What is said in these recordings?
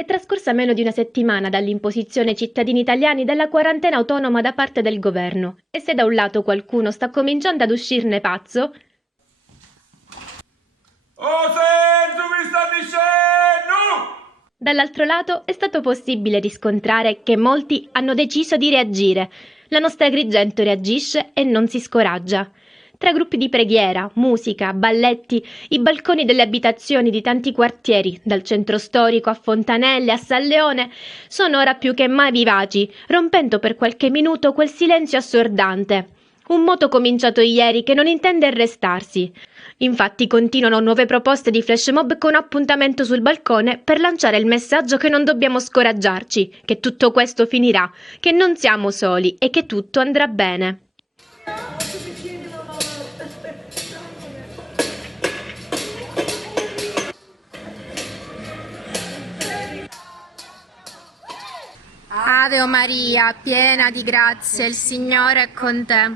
È trascorsa meno di una settimana dall'imposizione ai cittadini italiani della quarantena autonoma da parte del governo e se da un lato qualcuno sta cominciando ad uscirne pazzo, Oh, senso mi sta dicendo! dall'altro lato è stato possibile riscontrare che molti hanno deciso di reagire. La nostra Agrigento reagisce e non si scoraggia. Tra gruppi di preghiera, musica, balletti, i balconi delle abitazioni di tanti quartieri, dal centro storico a Fontanelle a San Leone, sono ora più che mai vivaci, rompendo per qualche minuto quel silenzio assordante. Un moto cominciato ieri che non intende arrestarsi. Infatti continuano nuove proposte di flash mob con appuntamento sul balcone per lanciare il messaggio che non dobbiamo scoraggiarci, che tutto questo finirà, che non siamo soli e che tutto andrà bene. Ave o Maria, piena di grazia, il Signore è con te.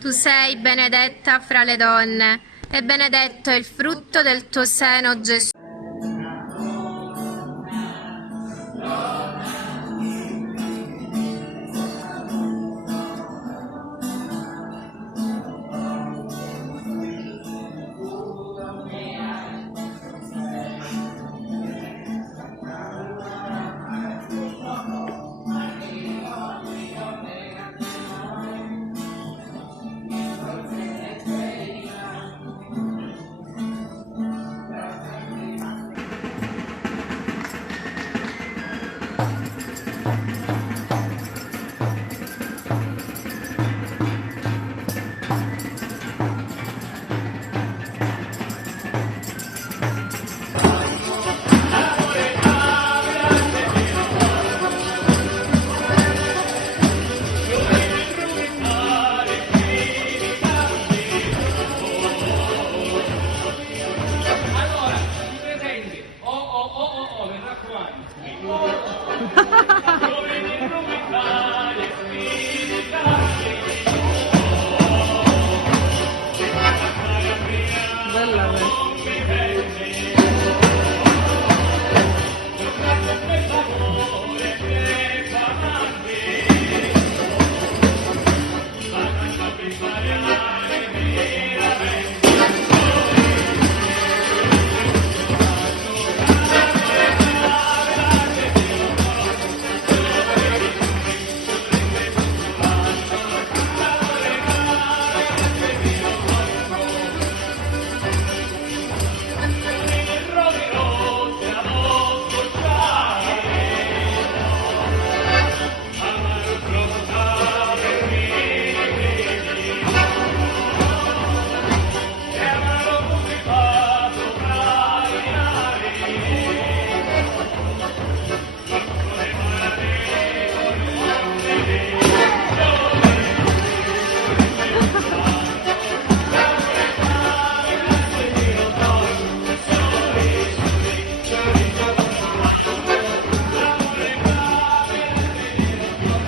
Tu sei benedetta fra le donne, e benedetto è il frutto del tuo seno, Gesù. Allora, ti presenti. Mi raccomando.